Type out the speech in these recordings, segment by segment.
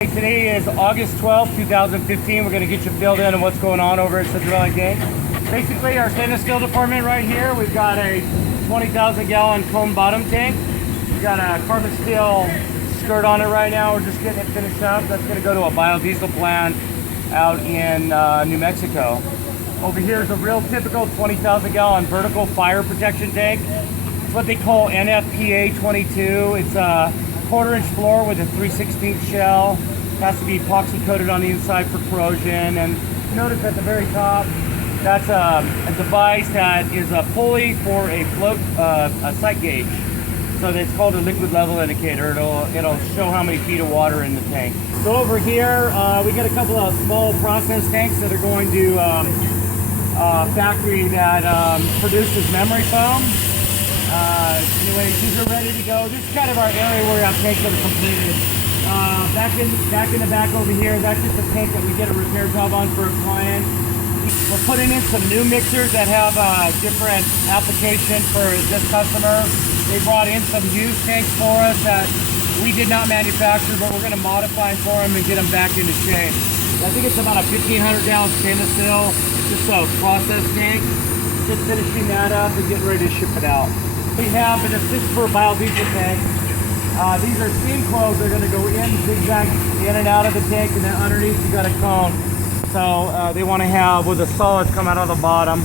Today is August 12th, 2015. We're going to get you filled in on what's going on over at Central Tank. Basically, our stainless steel department right here, we've got a 20,000 gallon cone bottom tank. We've got a carbon steel skirt on it right now. We're just getting it finished up. That's going to go to a biodiesel plant out in New Mexico. Over here is a real typical 20,000 gallon vertical fire protection tank. It's what they call NFPA 22. It's a quarter-inch floor with a 3/16 shell. It has to be epoxy coated on the inside for corrosion. And notice at the very top, that's a device that is a pulley for a float, a sight gauge. So it's called a liquid level indicator. It'll show how many feet of water in the tank. So over here, we got a couple of small process tanks that are going to a factory that produces memory foam. Anyway, these are ready to go. This is kind of our area where we have tanks that are completed. Back in the back over here, that's just a tank that we get a repair job on for a client. We're putting in some new mixers that have a different application for this customer. They brought in some used tanks for us that we did not manufacture, but we're going to modify them for them and get them back into shape. I think it's about a 1,500 gallon stainless steel, just a process tank. Just finishing that up and getting ready to ship it out. We have an assist for biodiesel tank. These are steam coils. They're going to go in, zigzag in and out of the tank, and then underneath you got a cone. So they want to have where the solids come out of the bottom.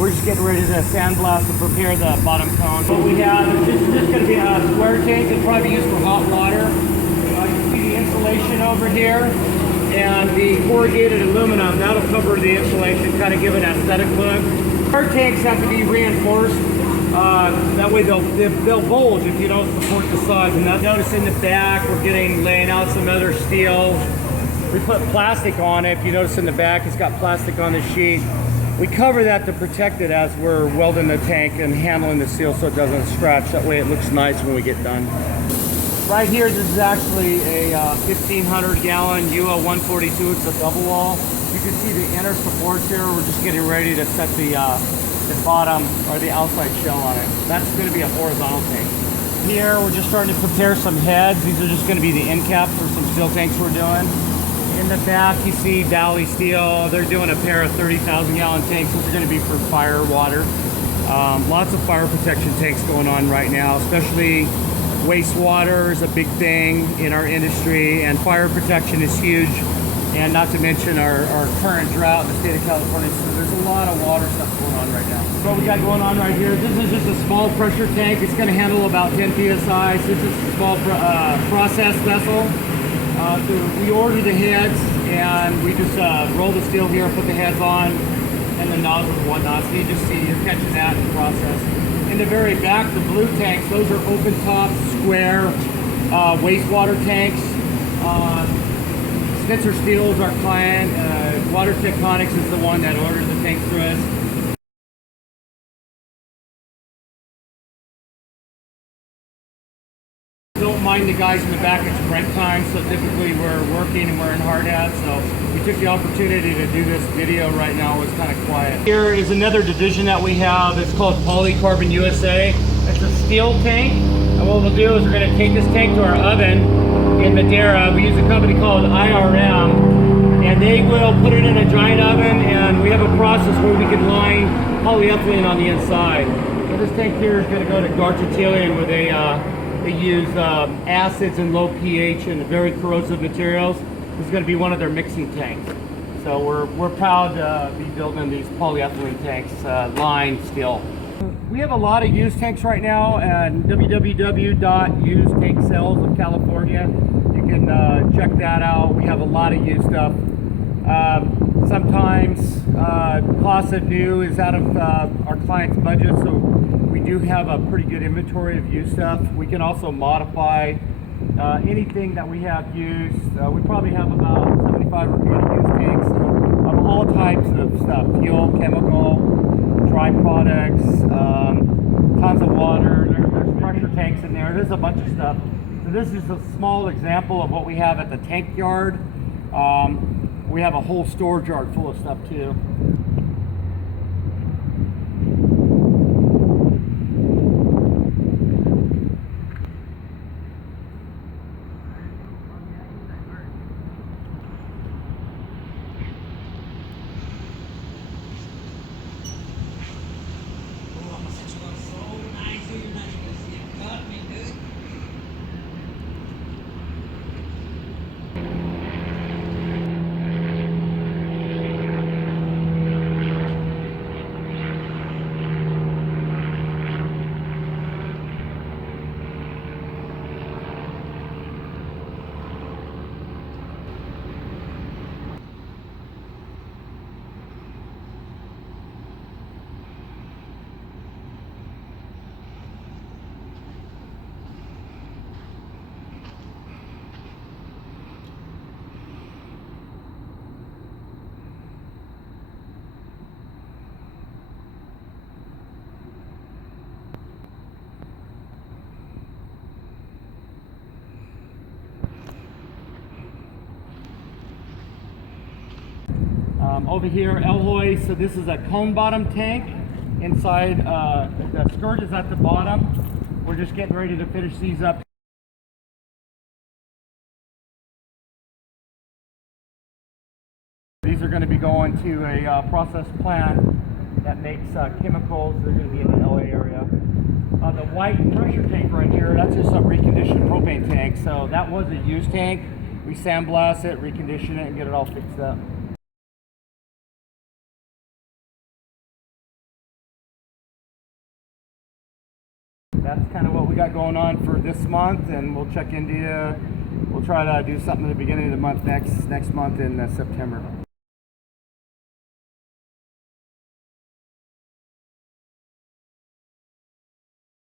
We're just getting ready to sandblast to prepare the bottom cone. What we have is just going to be a square tank. It'll probably be used for hot water. You can see the insulation over here, and the corrugated aluminum that'll cover the insulation, kind of give an aesthetic look. Our tanks have to be reinforced. That way they'll bulge if you don't support the sides. And now notice in the back we're laying out some other steel. We put plastic on it. If you notice in the back, it's got plastic on the sheet. We cover that to protect it as we're welding the tank and handling the steel so it doesn't scratch. That way it looks nice when we get done. Right here, this is actually a 1,500 gallon UL 142. It's a double wall. You can see the inner supports here. We're just getting ready to set the bottom or the outside shell on it. That's going to be a horizontal tank. Here, we're just starting to prepare some heads. These are just going to be the end caps for some steel tanks we're doing. In the back, you see Valley Steel. They're doing a pair of 30,000 gallon tanks. Those are going to be for fire water. Lots of fire protection tanks going on right now, especially wastewater is a big thing in our industry, and fire protection is huge. And not to mention our current drought in the state of California. So there's a lot of water stuff going on right now. What we got going on right here, this is just a small pressure tank. It's going to handle about 10 psi. So this is a small process vessel. So we order the heads, and we just roll the steel here, put the heads on, and the nozzles and whatnot. So you just see, you're catching that in the process. In the very back, the blue tanks, those are open top, square wastewater tanks. Spitzer Steel is our client. Water Tectonics is the one that orders the tanks through us. Don't mind the guys in the back, it's break time, so typically we're working and we're in hard hats, so we took the opportunity to do this video right now. It's kind of quiet. Here is another division that we have. It's called Polycarbon USA. It's a steel tank, and what we'll do is we're going to take this tank to our oven in Madera. We use a company called IRM, and they will put it in a giant oven, and we have a process where we can line polyethylene on the inside. So this tank here is going to go to Garchitilian, where they use acids and low pH and very corrosive materials. This is going to be one of their mixing tanks. So we're proud to be building these polyethylene tanks, lined steel. We have a lot of used tanks right now at www.usedtanksales of California. You can check that out. We have a lot of used stuff. Sometimes cost of new is out of our client's budget, so we do have a pretty good inventory of used stuff. We can also modify anything that we have used. We probably have about 75 or 80 used tanks of all types of stuff: fuel, chemical, dry products, tons of water. There's pressure tanks in there. There's a bunch of stuff. So this is a small example of what we have at the tank yard. We have a whole storage yard full of stuff too. Over here, Eloy, so this is a cone bottom tank. Inside, the skirt is at the bottom. We're just getting ready to finish these up. These are going to be going to a process plant that makes chemicals. They're going to be in the LA area. The white pressure tank right here, that's just a reconditioned propane tank. So that was a used tank. We sandblast it, recondition it, and get it all fixed up. That's kind of what we got going on for this month, and we'll check into you. We'll try to do something at the beginning of the month next month in September.